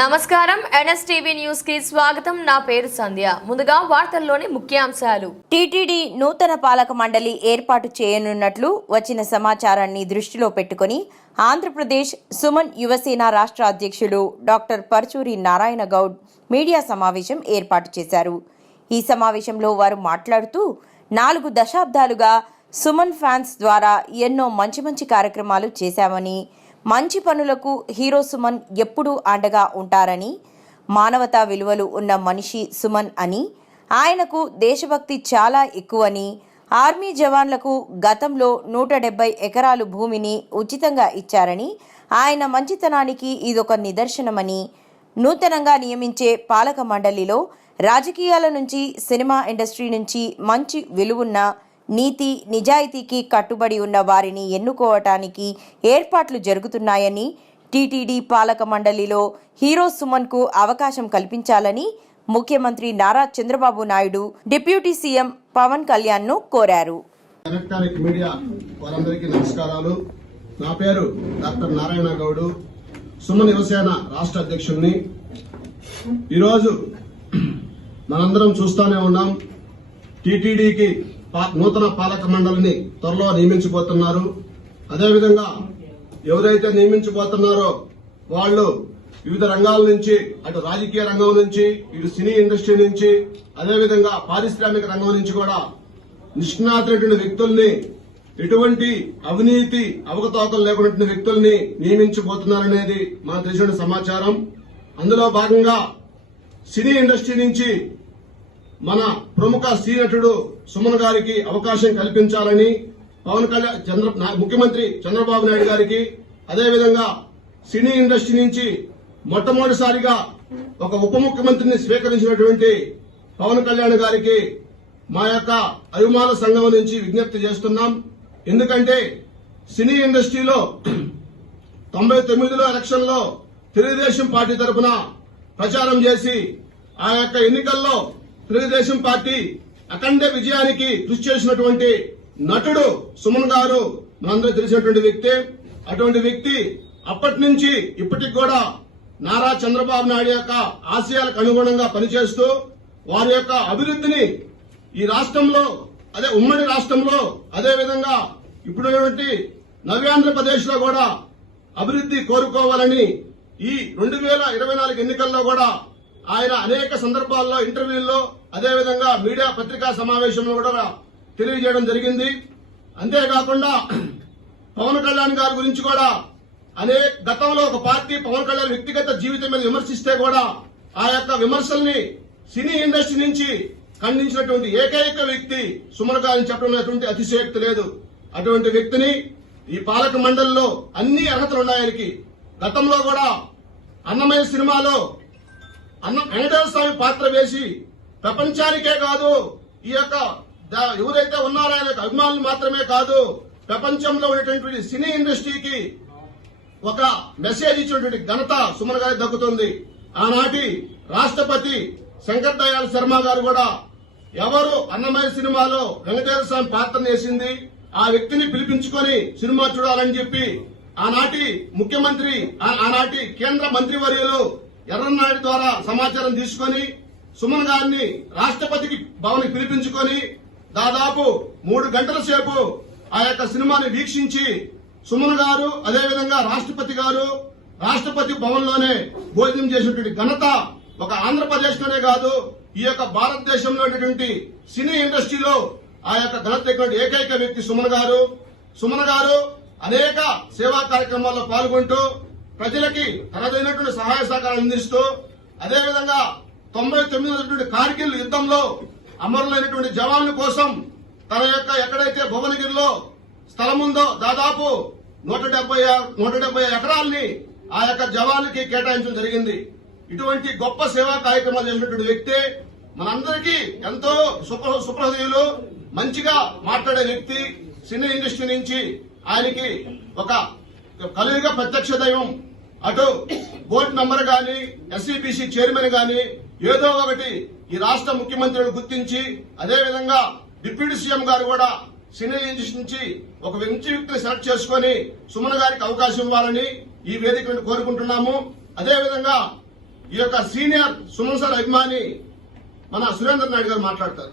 నమస్కారం. ఎన్ఎస్టీవీ న్యూస్కి స్వాగతం. నా పేరు సంధ్య. ముందుగా వార్తల్లోని ముఖ్యాంశాలు. టీటీడీ నూతన పాలక మండలి ఏర్పాటు చేయనున్నట్లు వచ్చిన సమాచారాన్ని దృష్టిలో పెట్టుకుని ఆంధ్రప్రదేశ్ సుమన్ యువసేన రాష్ట్ర అధ్యక్షులు డాక్టర్ పర్చూరి నారాయణ గౌడ్ మీడియా సమావేశం ఏర్పాటు చేశారు. ఈ సమావేశంలో వారు మాట్లాడుతూ నాలుగు దశాబ్దాలుగా సుమన్ ఫ్యాన్స్ ద్వారా ఎన్నో మంచి మంచి కార్యక్రమాలు చేశామని మంచి పనులకు హీరో సుమన్ ఎప్పుడూ అండగా ఉంటారని మానవతా విలువలు ఉన్న మనిషి సుమన్ అని ఆయనకు దేశభక్తి చాలా ఎక్కువని ఆర్మీ జవాన్లకు గతంలో నూట డెబ్బై ఎకరాలు భూమిని ఉచితంగా ఇచ్చారని ఆయన మంచితనానికి ఇదొక నిదర్శనమని నూతనంగా నియమించే పాలక మండలిలో రాజకీయాల నుంచి సినిమా ఇండస్ట్రీ నుంచి మంచి విలువున్న నీతి నిజాయితీకి కట్టుబడి ఉన్న వారిని ఎన్నుకోవటానికి ఏర్పాట్లు జరుగుతున్నాయని టీటీడీ పాలక మండలిలో హీరో సుమన్కు అవకాశం కల్పించాలని ముఖ్యమంత్రి నారా చంద్రబాబు నాయుడు డిప్యూటీ సీఎం పవన్ కళ్యాణ్ను కోరారు. ఎలక్ట్రానిక్ మీడియా వారందరికీ నమస్కారాలు. నా పేరు డాక్టర్ నారాయణ గౌడు. సుమన్ యువసేన రాష్ట్ర అధ్యక్షుడిని ఈరోజు మనందరం చూస్తూనే ఉన్నాం. టీటీడీకి నూతన పాలక మండలిని త్వరలో నియమించబోతున్నారు. అదేవిధంగా ఎవరైతే నియమించబోతున్నారో వాళ్ళు వివిధ రంగాల నుంచి అటు రాజకీయ రంగం నుంచి ఇటు సినీ ఇండస్ట్రీ నుంచి అదేవిధంగా పారిశ్రామిక రంగం నుంచి కూడా నిష్ణాతులైన వ్యక్తుల్ని ఎటువంటి అవినీతి అవకతవకలు లేకున్నటువంటి వ్యక్తుల్ని నియమించబోతున్నారనేది మనకు తెలిసిన సమాచారం. అందులో భాగంగా సినీ ఇండస్ట్రీ నుంచి మన ప్రముఖ శ్రీ నటుడు సుమన్ గారికి అవకాశం కల్పించాలని పవన్ కళ్యాణ్ చంద్ర నా- ముఖ్యమంత్రి చంద్రబాబు నాయుడు గారికి అదేవిధంగా సినీ ఇండస్ట్రీ నుంచి మొట్టమొదటిసారిగా ఒక ఉప ముఖ్యమంత్రిని స్వీకరించినటువంటి పవన్ కళ్యాణ్ గారికి మా యొక్క అభిమాన సంఘం నుంచి విజ్ఞప్తి చేస్తున్నాం. ఎందుకంటే సినీ ఇండస్ట్రీలో తొంభై తొమ్మిదిలో ఎలక్షన్లో తెలుగుదేశం పార్టీ తరఫున ప్రచారం చేసి ఆ యొక్క ఎన్నికల్లో తెలుగుదేశం పార్టీ అఖండ విజయానికి కృషి చేసినటువంటి నటుడు సుమన్ గారు మనందరూ తెలిసినటువంటి వ్యక్తి. అటువంటి వ్యక్తి అప్పటి నుంచి ఇప్పటికి కూడా నారా చంద్రబాబు నాయుడు యొక్క ఆశయాలకు అనుగుణంగా పనిచేస్తూ వారి యొక్క అభివృద్ధిని ఈ రాష్ట్రంలో అదే ఉమ్మడి రాష్ట్రంలో అదే విధంగా ఇప్పుడున్నటువంటి నవ్యాంధ్రప్రదేశ్లో కూడా అభివృద్ధి కోరుకోవాలని ఈ రెండు వేల ఇరవై నాలుగు ఎన్నికల్లో కూడా ఆయన అనేక సందర్భాల్లో ఇంటర్వ్యూల్లో అదేవిధంగా మీడియా పత్రికా సమావేశంలో కూడా తెలియజేయడం జరిగింది. అంతేకాకుండా పవన్ కళ్యాణ్ గారి గురించి కూడా అనేక గతంలో ఒక పార్టీ పవన్ కళ్యాణ్ వ్యక్తిగత జీవితం మీద విమర్శిస్తే కూడా ఆ యొక్క విమర్శల్ని సినీ ఇండస్ట్రీ నుంచి ఖండించినటువంటి ఏకైక వ్యక్తి సుమన్ గారిని చెప్పడం అటువంటి అతిశయోక్తి లేదు. అటువంటి వ్యక్తిని ఈ పాలక మండలిలో అన్ని అర్హతలు ఉన్నాయి ఆయనకి. గతంలో కూడా అన్నమయ్య సినిమాలో అన్న వెంకటేశ్వర స్వామి పాత్ర వేసి ప్రపంచానికే కాదు ఈ యొక్క ఎవరైతే ఉన్నారో ఆయన అభిమానులు మాత్రమే కాదు ప్రపంచంలో ఉన్నటువంటి సినీ ఇండస్ట్రీకి ఒక మెసేజ్ ఇచ్చినటువంటి ఘనత సుమన్ గారికి దక్కుతుంది. ఆనాటి రాష్ట్రపతి శంకర్ దయాళ్ శర్మ గారు కూడా ఎవరు అన్నమయ్య సినిమాలో వెంకటేశ్వర స్వామి పాత్ర వేసింది ఆ వ్యక్తిని పిలిపించుకొని సినిమా చూడాలని చెప్పి ఆనాటి ముఖ్యమంత్రి ఆ- ఆనాటి కేంద్ర మంత్రివర్యులు ఎర్రన్నాయుడు ద్వారా సమాచారం తీసుకొని సుమన్ గారిని రాష్ట్రపతికి భవన్ పిలిపించుకొని దాదాపు మూడు గంటల సేపు ఆ యొక్క సినిమాని వీక్షించి సుమన్ గారు అదేవిధంగా రాష్ట్రపతి గారు రాష్ట్రపతి భవన్లోనే భోజనం చేసినటువంటి ఘనత ఒక ఆంధ్రప్రదేశ్లోనే కాదు ఈ యొక్క భారతదేశంలో ఉన్నటువంటి సినీ ఇండస్ట్రీలో ఆ యొక్క ఘనత ఏకైక వ్యక్తి సుమన్ గారు. సుమన్ గారు అనేక సేవా కార్యక్రమాల్లో పాల్గొంటూ ప్రజలకి తనదైనటువంటి సహాయ సహకారాలు అందిస్తూ అదేవిధంగా తొంభై తొమ్మిది కార్గిల్ యుద్ధంలో అమరులైనటువంటి జవాన్ల కోసం తన యొక్క ఎక్కడైతే భువనగిరిలో స్థలం ఉందో దాదాపు నూట డెబ్బై నూట డెబ్బై ఎకరాల్ని ఆ యొక్క జవాన్లకి కేటాయించడం జరిగింది. ఇటువంటి గొప్ప సేవా కార్యక్రమాలు చేసినటువంటి వ్యక్తి మనందరికీ ఎంతో సుప్ర సుప్రహృదయులు మంచిగా మాట్లాడే వ్యక్తి సినీ ఇండస్ట్రీ నుంచి ఆయనకి ఒక కలియుగ ప్రత్యక్ష దైవం. అటు బోర్డు మెంబర్ గాని ఎస్సీబీసీ చైర్మన్ గాని ఏదో ఒకటి ఈ రాష్ట్ర ముఖ్యమంత్రిని గుర్తించి అదేవిధంగా డిప్యూటీ సీఎం గారు కూడా సినీ నుంచి ఒక మంచి వ్యక్తిని సెలెక్ట్ చేసుకొని సుమన్ గారికి అవకాశం ఇవ్వాలని ఈ వేదిక కోరుకుంటున్నాము. అదేవిధంగా ఈ యొక్క సీనియర్ సుమన్ సార్ అభిమాని మన సురేంద్ర నాయుడు గారు మాట్లాడతారు.